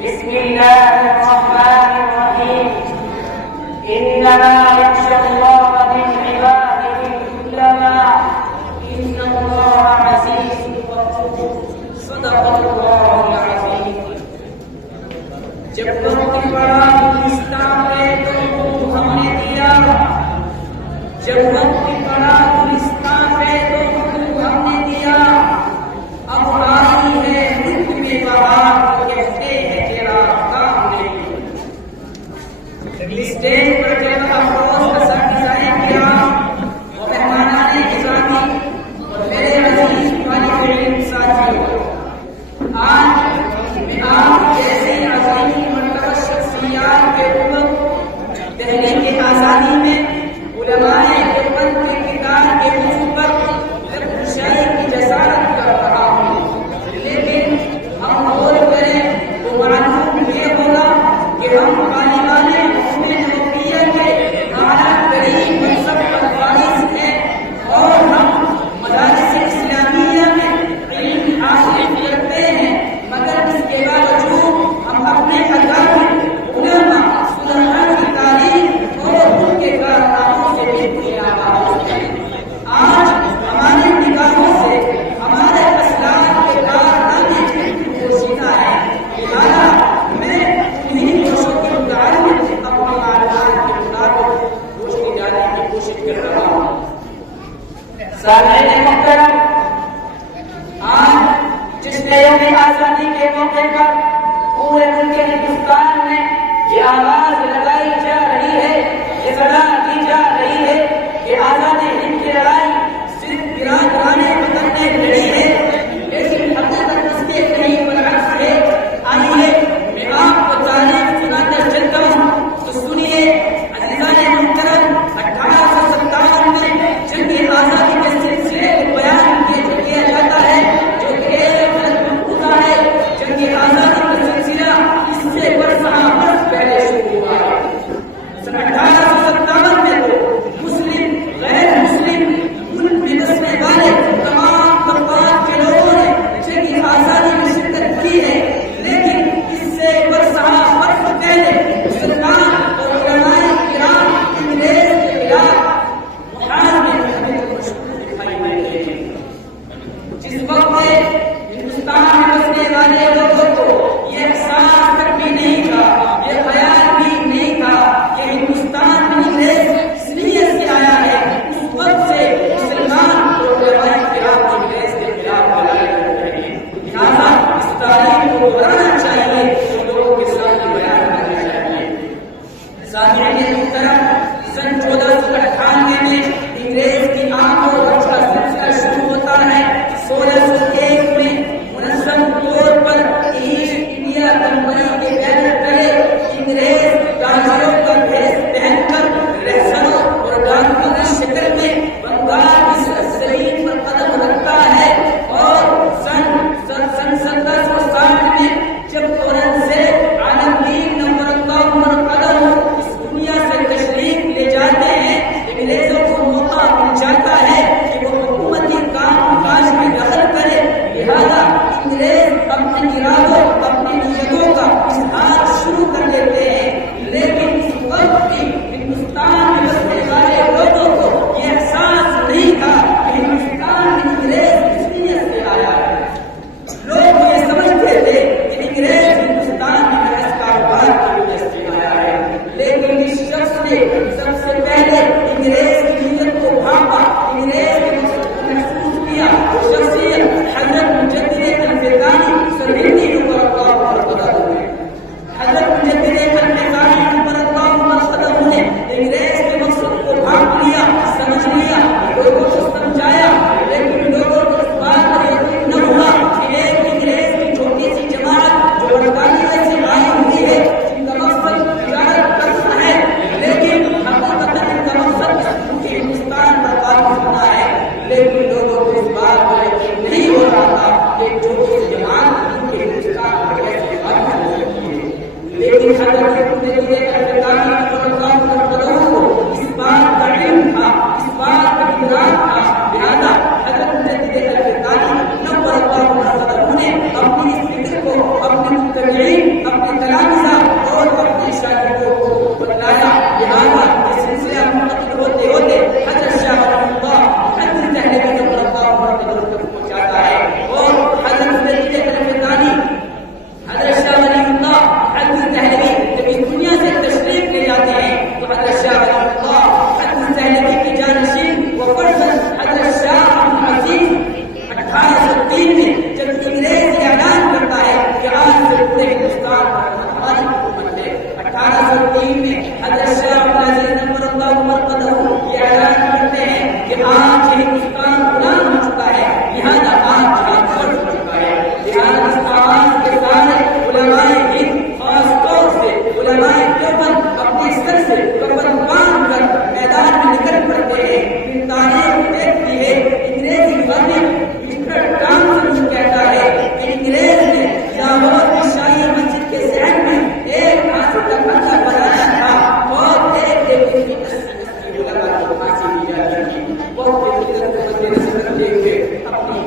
بسم الله الرحمن الرحيم إنما يخشى الله من عباده العلماء إن الله عزيز غفور صدق الله العظيم جب وقت پڑا اسلام ہے تو ہم نے دیا جب وقت پڑا اسلام ہے تو ہم نے دیا اب آئی ہے رت میں بہار کہتے ہیں تیرا کام نہیں اسٹیج پر جب افروز اساتذہ کرام اور مہمانان نظامی اور میرے عزیز طالب علم ساتھیوں آج میں آپ جیسے عظیم مرتبہ شخصیات کے اوپر تحریک آزادی میں علماء دیوبند کے کردار کے موضوع پر گفتگو کی جسارت کر رہا ہوں لیکن ہم غور کریں تو معلوم یہ ہوگا کہ ہم طالبان نوکریہ کے اعلیٰ ترین منصب پر فائز ہیں اور ہم مدارس اسلامیہ میں علم حاصل کرتے ہیں مگر اس کے باوجود ہم اپنے اکابر علماء صلحاء کی تعلیم اور ان کے کارناموں سے بھی ناراض ہیں آج ہماری نگاہوں سے ہمارے اسلاف کے کارنامے پوشیدہ ہے لہٰذا میں انہیں دوستوں کے متعلق اپنی معلومات کے مطابق روشنی ڈالنے کی کوشش کر رہا ہوں سامعین محترم آج جشن یوم آزادی کے موقع پر پورے ملک ہندوستان میں یہ آواز لگائی جا رہی ہے یہ صدا دی جا رہی ہے کہ آزادی ہند کی لڑائی صرف برادران وطن نے لڑی ہے لیکن حقیقت اس کے کہیں برعکس ہے آئیے میں آپ کو تاریخ سناتا چلتا ہوں تو سنیے عزیزان محترم 1857 میں جنگ آزادی کے سلسلے کو بیان کیا جاتا ہے جو کہ ایک منقوضہ ہے جنگ آزادی کا سلسلہ اس سے برسہ برس پہلے شروع ہوا ہے سن 1857 میں تو مسلم غیر مسلم ملک میں بسنے والے تمام طبقات کے لوگوں نے جنگ آزادی میں شرکت کی ہے لیکن اس سے برسہ برس پہلے مسلمان اور علماء کرام انگریز کے خلاف محاربے میں ہمیں مشغول دکھائی دیتے ہیں جس وقت میں ہندوستان میں بسنے والے لوگوں کو یہ احساس تک بھی نہیں تھا یہ خیال بھی نہیں تھا کہ ہندوستان میں انگریز اس نیت سے آیا ہے اس وقت سے مسلمان اور علماء کرام انگریز کے خلاف لڑائی کر رہے ہیں لہٰذا اس تاریخ کو دہرانا چاہیے اور لوگوں کے سامنے بیان کرنا چاہیے سامعین محترم سن 1498 میں انگریز کی آمد و رفت کا سلسلہ شروع ہوتا ہے 1601 میں منظم طور پر ایسٹ انڈیا کمپنی کے بینر تلے انگریز تاجروں کا بھیس پہن کر رہزنوں اور ڈاکوؤں کی شکل میں بنگال کی سرزمین پر قدم رکھتا ہے اور سن 1760 میں جب اورنگزیب عالمگیر نمبر اللہ قدم اس دنیا سے تشریف لے جاتے ہیں انگریزوں کو موقع مل جاتا ہے کہ وہ حکومتی کام کاج میں دخل کرے لہذا انگریز اپنے ارادوں اپنی نیتوں کا اظہار شروع کر لیتے ہیں لیکن اس وقت کی ہندوستان میں بسنے والے لوگوں کو یہ احساس نہیں تھا کہ ہندوستان میں انگریز کس نیت سے آیا ہے لوگ یہ سمجھتے تھے کہ انگریز ہندوستان میں محض کاروبار کی وجہ سے آیا ہے لیکن اس نے سب سے پہلے انگریز کی نیت کو بھانپا، انگریز کے مقصد کو محسوس کیا. وہ شخصیت حضرت مجدد الفیضانی سرہندی نور اللہ مرقدہ ہوئے. حضرت مجدد الفیضانی نور اللہ مرقدہ نے انگریز کے مقصد کو بھانپ لیا، سمجھ لیا، لوگوں کو سمجھایا، لیکن لوگوں کو اس بات پر یقین نہ ہوا کہ ایک انگریز کی چھوٹی سی جماعت جو برطانیہ سے آئی ہوئی ہے، جن کا مقصد تجارت کرنا ہے، لیکن حقیقت ان کا مقصد ہندوستان پر قابض ہونا ہے. لیکن لوگوں کو اس بات پر یقین نہیں ہو رہا تھا کہ چھوٹی سی جماعت ان کے ہندوستان پر کیسے قابض ہو سکتی ہے. لیکن حضرت مجدد الفیضانی نور اللہ مرقدہ کو اس بات کا علم تھا، اس بات کا ادراک تھا. لہذا حضرت مجدد الفیضانی نور اللہ مرقدہ نے اپنی اس فکر کو اپنے متبعین، اپنے تلامذہ اور اپنے شاگردوں کو بتلایا. لہذا یہ سلسلہ منتقل ہوتے ہوتے حضرت شاہ ولی اللہ حضرت دہلوی نور اللہ مرقدہ تک پہنچاتا ہے. اور حضرت مجدد الفیضانی، حضرت شاہ ولی اللہ حضرت دہلوی جب اس دنیا سے تشریف لے جاتے ہیں تو حضرت شاہ ولی اللہ حضرت دہلوی کے جانشین و فرزند حضرت شاہ عبدالعزیز 1803 میں جب انگریز اعلان کرتا ہے کہ آج سے پورے ہندوستان پر ہماری حکومت ہے. 1803 میں حضرت شاہ عبدالعزیز نور اللہ مرقدہ یہ اعلان کرتے ہیں کہ آج ہندوستان غلام ہو چکا ہے، لہذا آج جہاد فرض ہو چکا ہے. لہذا اس آواز کے ساتھ علماء ہند، خاص طور سے علماء دیوبند اپنے سر سے کفن باندھ کر میدان میں نکل پڑتے ہیں. تاریخ دیکھتی ہے انگریزی غالب وسٹر ٹامسن کہتا ہے کہ انگریز نے لاہور کی شاہی مسجد کے ذہن میں ایک پھانسی کا پھندا بنایا تھا اور ایک کی 80 علماء کو پھانسی دی جاتی تھی. وقت کی قدر کو مد نظر رکھتے ہوئے اپنی